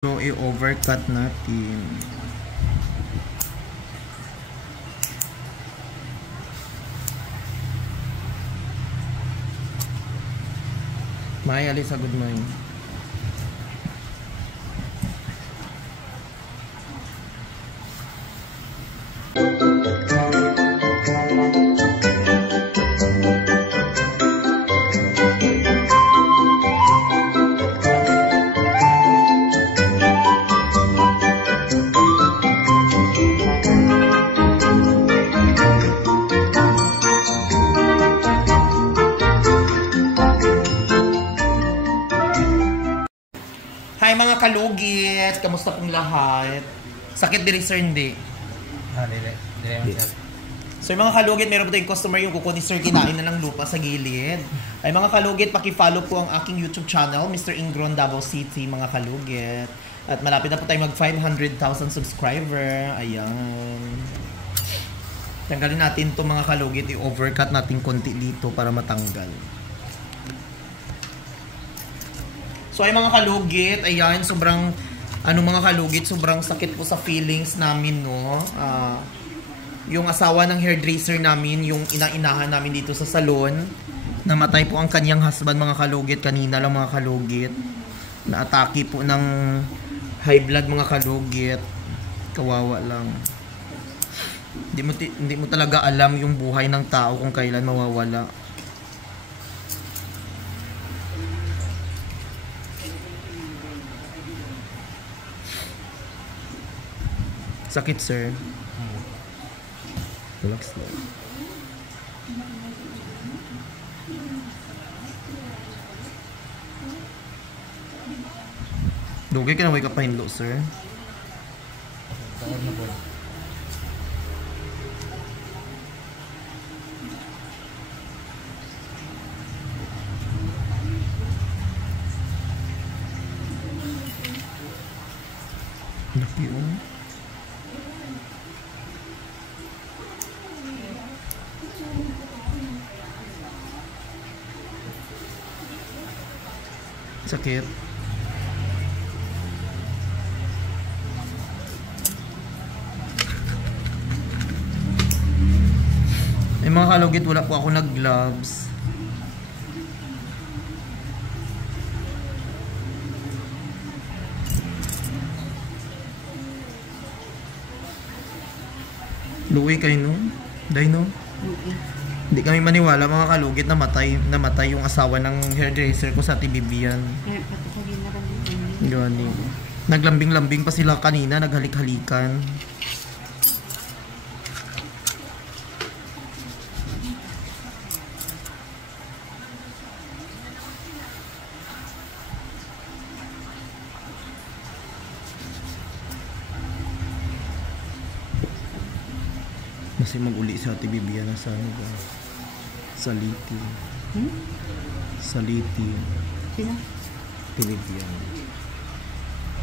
So, i-overcut natin. May Alisa, good morning. Hi mga kalugit! Kamusta pong lahat? Sakit diri sir, hindi? So mga kalugit, meron po tayong customer yung kuko ni sir, kinain na ng lupa sa gilid. Ay mga kalugit, paki-follow po ang aking YouTube channel, Mr. Ingron Davao City, mga kalugit. At malapit na po tayo mag 500,000 subscriber. Ayan. Tanggalin natin to mga kalugit, i-overcut natin konti dito para matanggal. So ay mga kalugit, ayan, sobrang mga kalugit, sobrang sakit po sa feelings namin, no. Yung asawa ng hairdresser namin, yung ina-inahan namin dito sa salon, namatay po ang kanyang husband, mga kalugit, kanina lang mga kalugit. Na-atake po ng high blood, mga kalugit. Kawawa lang. Hindi mo talaga alam yung buhay ng tao kung kailan mawawala. Sakit, sir. Relax lang. Dugay ka na way ka pahinlo, sir. Laki, oh. Sakit. Ay mga kalugit, wala po ako nag-gloves. Luwi kayo, no? Dahil, no? Hindi kami maniwala mga kalugit na namatay yung asawa ng hairdresser ko sa TBB yan. Gani. Naglambing-lambing pa sila kanina, naghalik-halikan. Kasi mag-uli sa TBB yan sa ano ba? Saliti. Saliti. Sino? Pilipian.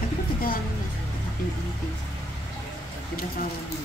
Sabi ko taga ano na sa ating auntie. Diba sa awan mo?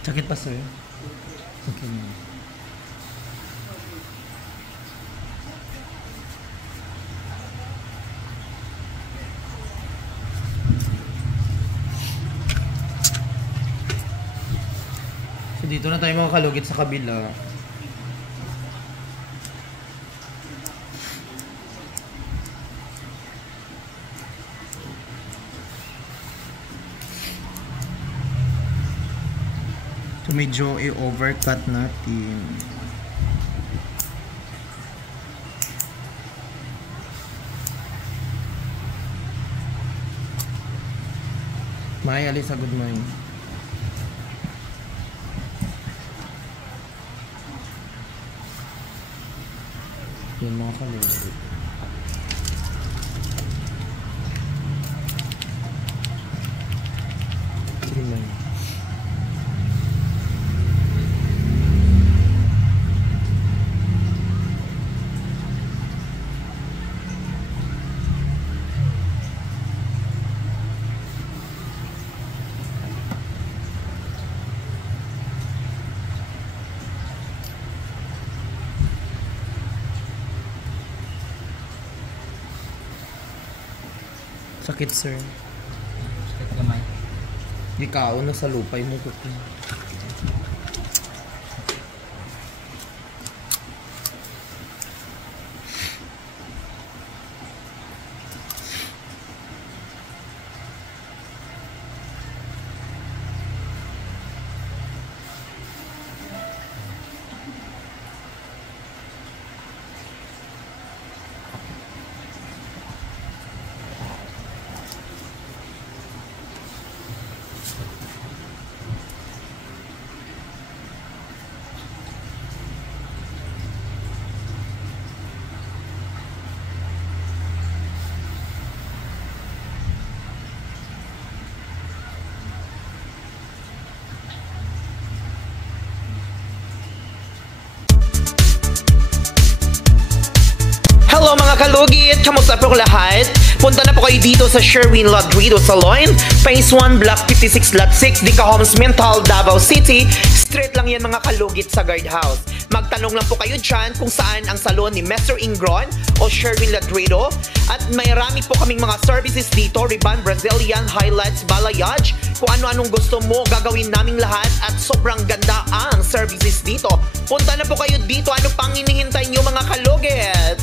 Sakit pa, sir? Okay na. So dito na tayo mga kalugit sa kabila. So medyo i-overcut natin. May Alisa, good morning. Yan mga kalugit. Himay. Sakit, sir. Sakit gamay. Ikaw na sa lupay mo ko. Hello mga kalugit! Kamusta po lahat? Punta na po kayo dito sa Sherwin Ladrido Salon, Phase 1, Block 56, Lot 6, Dica Homes, Mental, Davao City. Straight lang yan mga kalugit sa guardhouse. Magtanong lang po kayo dyan kung saan ang salon ni Mr. Ingron o Sherwin Ladrido. At may rami po kaming mga services dito, Ribbon, Brazilian, highlights, balayage. Kung ano-anong gusto mo, gagawin naming lahat at sobrang ganda ang services dito. Punta na po kayo dito. Ano pang hinihintay nyo mga kalugit?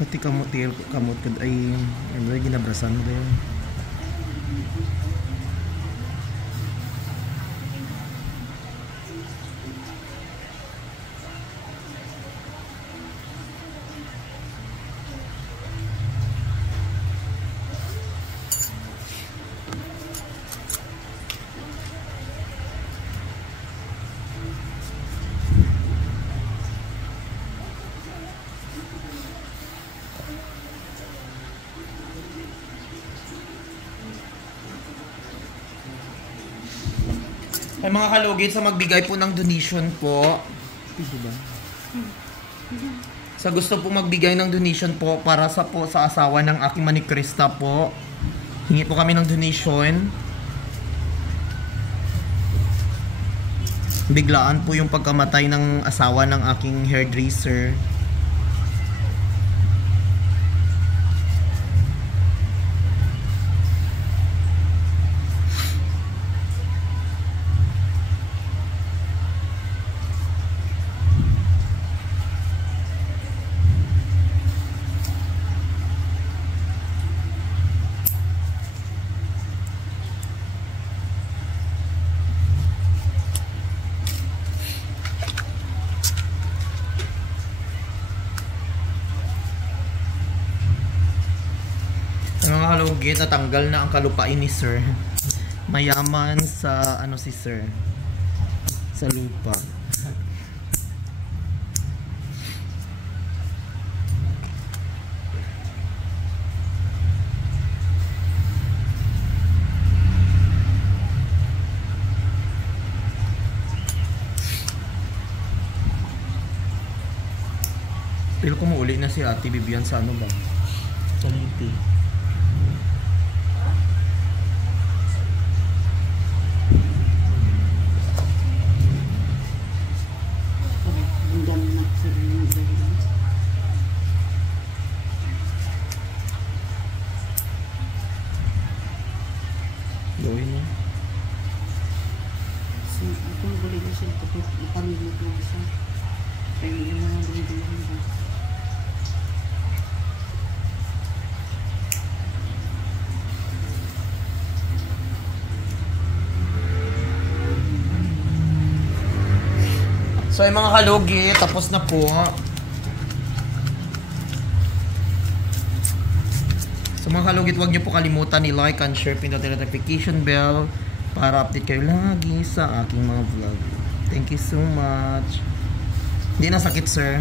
Pati kamot ay ano ginabrasan mo dayon. Ay mga kalugit, sa magbigay po ng donation po. Diba? Sa gusto po magbigay ng donation po para sa asawa ng aking manikrista po. Hingi po kami ng donation. Biglaan po yung pagkamatay ng asawa ng aking hairdresser. Mga kalugit, natanggal na ang kalupain ni sir. Mayaman sa ano si sir, sa lupa. Pero kung mauli na si Ate Bibian sa ano ba? Sa Liti. Gawin mo. So, kung balik na siya, tapos ipamimit mo siya. Kaya yung mga bumibili mo. So yung mga kalugit, tapos na po. So So mga kalugit, huwag niyo po kalimutan i-like and share, pindutin ang notification bell para update kayo lagi sa aking mga vlog. Thank you so much. Hindi na sakit, sir.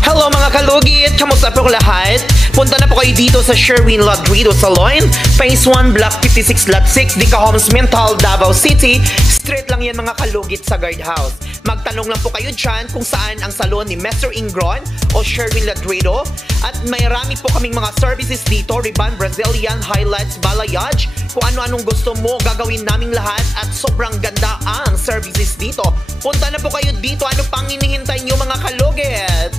Hello mga kalugit! Kamusta po lahat? Punta na po kayo dito sa Sherwin Ladrido Salon, Phase 1, Block 56, Lot 6, Dica Homes, Mental, Davao City. Straight lang yan mga kalugit sa guardhouse. Magtanong lang po kayo dyan kung saan ang salon ni Mr. Ingron o Sherwin Ladrido. At may rami po kaming mga services dito, Riban, Brazilian, Highlights, Balayage. Kung ano-anong gusto mo, gagawin naming lahat at sobrang ganda ang services dito. Punta na po kayo dito. Ano pang hinihintay nyo mga kalugit?